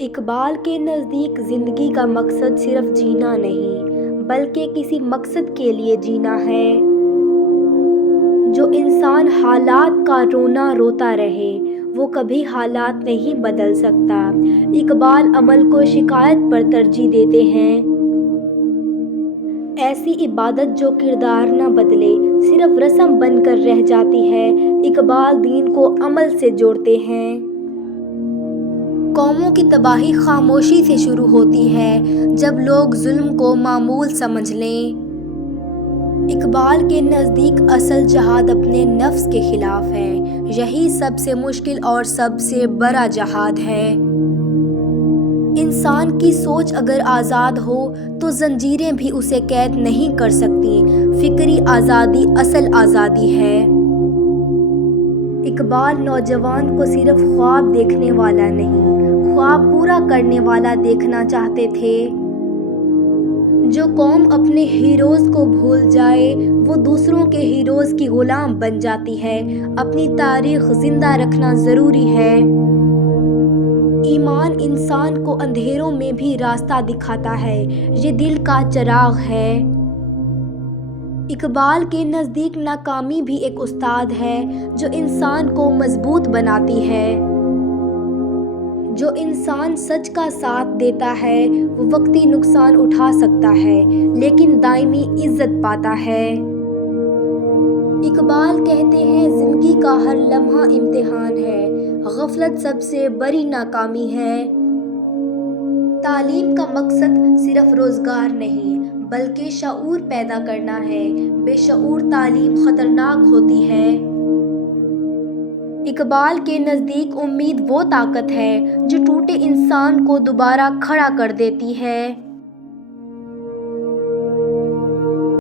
اقبال کے نزدیک زندگی کا مقصد صرف جینا نہیں بلکہ کسی مقصد کے لیے جینا ہے۔ جو انسان حالات کا رونا روتا رہے وہ کبھی حالات نہیں بدل سکتا۔ اقبال عمل کو شکایت پر ترجیح دیتے ہیں۔ ایسی عبادت جو کردار نہ بدلے صرف رسم بن کر رہ جاتی ہے۔ اقبال دین کو عمل سے جوڑتے ہیں۔ قوموں کی تباہی خاموشی سے شروع ہوتی ہے جب لوگ ظلم کو معمول سمجھ لیں۔ اقبال کے نزدیک اصل جہاد اپنے نفس کے خلاف ہے۔ یہی سب سے مشکل اور سب سے بڑا جہاد ہے۔ انسان کی سوچ اگر آزاد ہو تو زنجیریں بھی اسے قید نہیں کر سکتی۔ فکری آزادی اصل آزادی ہے۔ اقبال نوجوان کو صرف خواب دیکھنے والا نہیں، خواب پورا کرنے والا دیکھنا چاہتے تھے۔ جو قوم اپنے ہیروز کو بھول جائے وہ دوسروں کے ہیروز کی غلام بن جاتی ہے۔ اپنی تاریخ زندہ رکھنا ضروری ہے۔ ایمان انسان کو اندھیروں میں بھی راستہ دکھاتا ہے، یہ دل کا چراغ ہے۔ اقبال کے نزدیک ناکامی بھی ایک استاد ہے جو انسان کو مضبوط بناتی ہے۔ جو انسان سچ کا ساتھ دیتا ہے وہ وقتی نقصان اٹھا سکتا ہے لیکن دائمی عزت پاتا ہے۔ اقبال کہتے ہیں زندگی کا ہر لمحہ امتحان ہے، غفلت سب سے بڑی ناکامی ہے۔ تعلیم کا مقصد صرف روزگار نہیں بلکہ شعور پیدا کرنا ہے۔ بے شعور تعلیم خطرناک ہوتی ہے۔ اقبال کے نزدیک امید وہ طاقت ہے جو ٹوٹے انسان کو دوبارہ کھڑا کر دیتی ہے۔